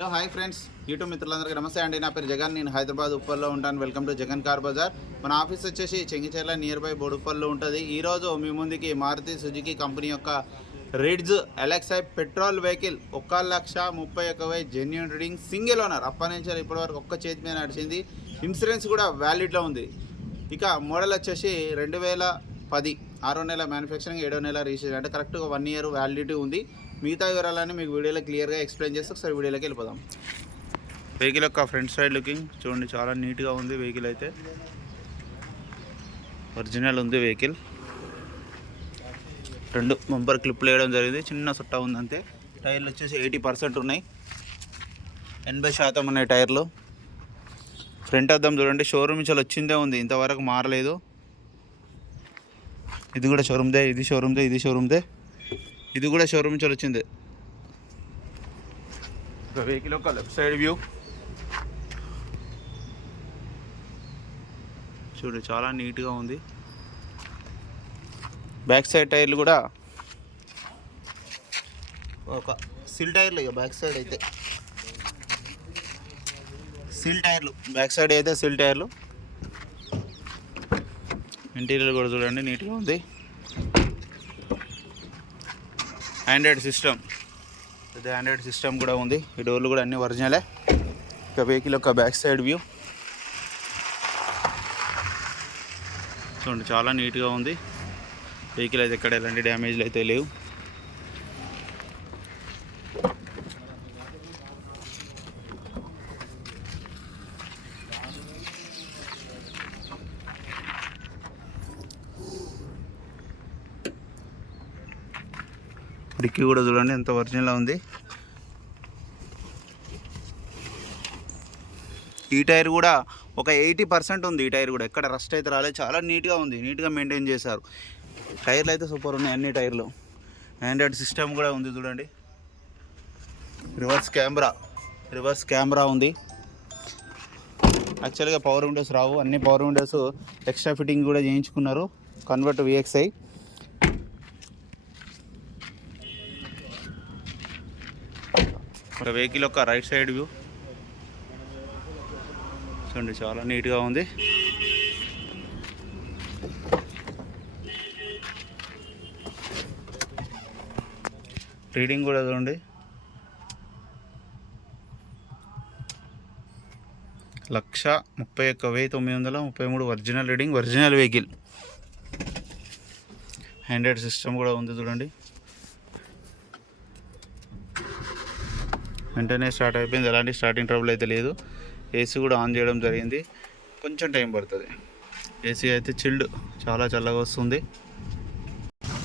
Hello hi friends YouTube మిత్రులందరికీ నమస్తే అండి. నా పేరు జగన్. నేను హైదరాబాద్ ఉప్పల్లో ఉంటాను. Welcome to Jagan car Bazar. మన ఆఫీస్ వచ్చేసి చెంగిచెర్ల నియర్ బై బోడుప్పల్లో ఉంటుంది. ఈరోజు మీ ముందుకి మారుతి సుజుకి కంపెనీ యొక్క ridge LXi petrol vehicle 1,31,000 genuine reading single owner అప్పటి నుంచి ఇప్పటివరకు ఒక్క చేతి మీద నడిచింది. ఇన్సూరెన్స్ కూడా వ్యాలిడ్లో ఉంది. ఇక మోడల్ వచ్చేసి 2010 6వ నెల మ్యానుఫ్యాక్చరింగ్ 7వ నెల రిజిస్ట్రేషన్, అంటే కరెక్ట్గా 1 ఇయర్ వ్యాలిడిటీ ఉంది. మిగతా వివరాలని మీకు వీడియోలో క్లియర్గా ఎక్స్ప్లెయిన్ చేస్తే ఒకసారి వీడియోలోకి వెళ్ళిపోదాం. వెహికల్ యొక్క ఫ్రంట్ సైడ్ లుకింగ్ చూడండి, చాలా నీట్గా ఉంది. వెహికల్ అయితే ఒరిజినల్ ఉంది. వెహికల్ 2 బంపర్ క్లిప్లు వేయడం జరిగింది. చిన్న సుట్ట ఉంది అంతే. టైర్లు వచ్చేసి 80% ఉన్నాయి, 80% ఉన్నాయి టైర్లు. ఫ్రంట్ అద్దం చూడండి, షోరూమ్ నుంచి వచ్చిందే ఉంది, ఇంతవరకు మారలేదు. ఇది కూడా షోరూమ్దే, ఇది షోరూమ్దే, ఇది షోరూమ్దే, ఇది కూడా షోరూమ్ నుంచి వచ్చింది. వెహికల్ యొక్క లెఫ్ట్ సైడ్ వ్యూ చూడు, చాలా నీట్గా ఉంది. బ్యాక్ సైడ్ టైర్లు కూడా ఒక సిల్ టైర్లు, ఇక బ్యాక్ సైడ్ అయితే సిల్ టైర్లు, బ్యాక్ సైడ్ అయితే సిల్ టైర్లు. ఇంటీరియర్ కూడా చూడండి, నీట్గా ఉంది. ఆండ్రాయిడ్ సిస్టమ్, ఇది ఆండ్రాయిడ్ సిస్టమ్ కూడా ఉంది. ఈ డోర్లు కూడా అన్ని ఒరిజినలే. ఇక వెహికల్ యొక్క బ్యాక్ సైడ్ వ్యూ చూడండి, చాలా నీట్గా ఉంది. వెహికల్ అయితే ఎక్కడ ఎలాంటి డ్యామేజ్లు అయితే లేవు. డిక్కీ కూడా చూడండి ఎంత ఒరిజినల్గా ఉంది. ఈ టైర్ కూడా ఒక 80% ఉంది. ఈ టైర్ కూడా ఎక్కడ రస్ట్ అయితే రాలేదు, చాలా నీట్గా ఉంది. నీట్గా మెయింటైన్ చేశారు. టైర్లు అయితే సూపర్ ఉన్నాయి అన్ని టైర్లు. ఆండ్రాయిడ్ సిస్టమ్ కూడా ఉంది చూడండి. రివర్స్ కెమెరా ఉంది. యాక్చువల్గా పవర్ విండోస్ రావు, అన్ని పవర్ విండోస్ ఎక్స్ట్రా ఫిట్టింగ్ కూడా చేయించుకున్నారు. Convert VXI. ఒక వెహికల్ యొక్క రైట్ సైడ్ వ్యూ చూడండి, చాలా నీట్గా ఉంది. రీడింగ్ కూడా చూడండి, 1,31,933 original reading, original vehicle. Android system కూడా ఉంది చూడండి. వెంటనే స్టార్ట్ అయిపోయింది, ఎలాంటి స్టార్టింగ్ ట్రబుల్ అయితే లేదు. ఏసీ కూడా ఆన్ చేయడం జరిగింది, కొంచెం టైం పడుతుంది. ఏసీ అయితే చిల్డ్, చాలా చల్లగా వస్తుంది.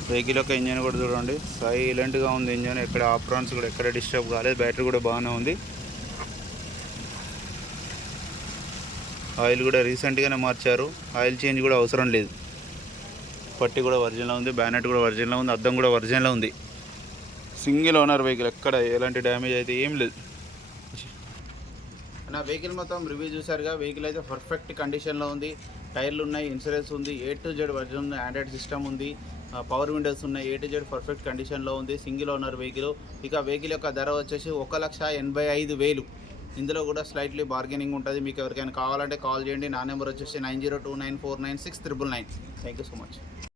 వెహికల్ యొక్క ఇంజన్ కూడా చూడండి, సైలెంట్గా ఉంది ఇంజన్. ఎక్కడ ఆప్రాన్స్ కూడా ఎక్కడ డిస్టర్బ్ కాలేదు. బ్యాటరీ కూడా బాగానే ఉంది. ఆయిల్ కూడా రీసెంట్గానే మార్చారు, ఆయిల్ చేంజ్ కూడా అవసరం లేదు. పట్టి కూడా ఒరిజినల్ ఉంది, బ్యానెట్ కూడా ఒరిజినల్ ఉంది, అద్దం కూడా ఒరిజినల్ ఉంది. సింగిల్ ఓనర్ వెహికల్, ఎక్కడ ఎలాంటి డ్యామేజ్ అయితే ఏం లేదు. నా వెహికల్ మొత్తం రివ్యూ చూసారుగా. వెహికల్ అయితే పర్ఫెక్ట్ కండిషన్లో ఉంది. టైర్లు ఉన్నాయి, ఇన్సూరెన్స్ ఉంది, A to Z వర్జన్ ఉంది, ఆండ్రాయిడ్ సిస్టమ్ ఉంది, పవర్ విండోస్ ఉన్నాయి. A to Z పర్ఫెక్ట్ కండిషన్లో ఉంది. Single owner vehicle. ఇక వెహికల్ యొక్క ధర వచ్చేసి 1,85,000. ఇందులో కూడా స్లైట్లీ బార్గెనింగ్ ఉంటుంది. మీకు ఎవరికైనా కావాలంటే కాల్ చేయండి. నా నెంబర్ వచ్చేసి 9029496999. Thank you so much.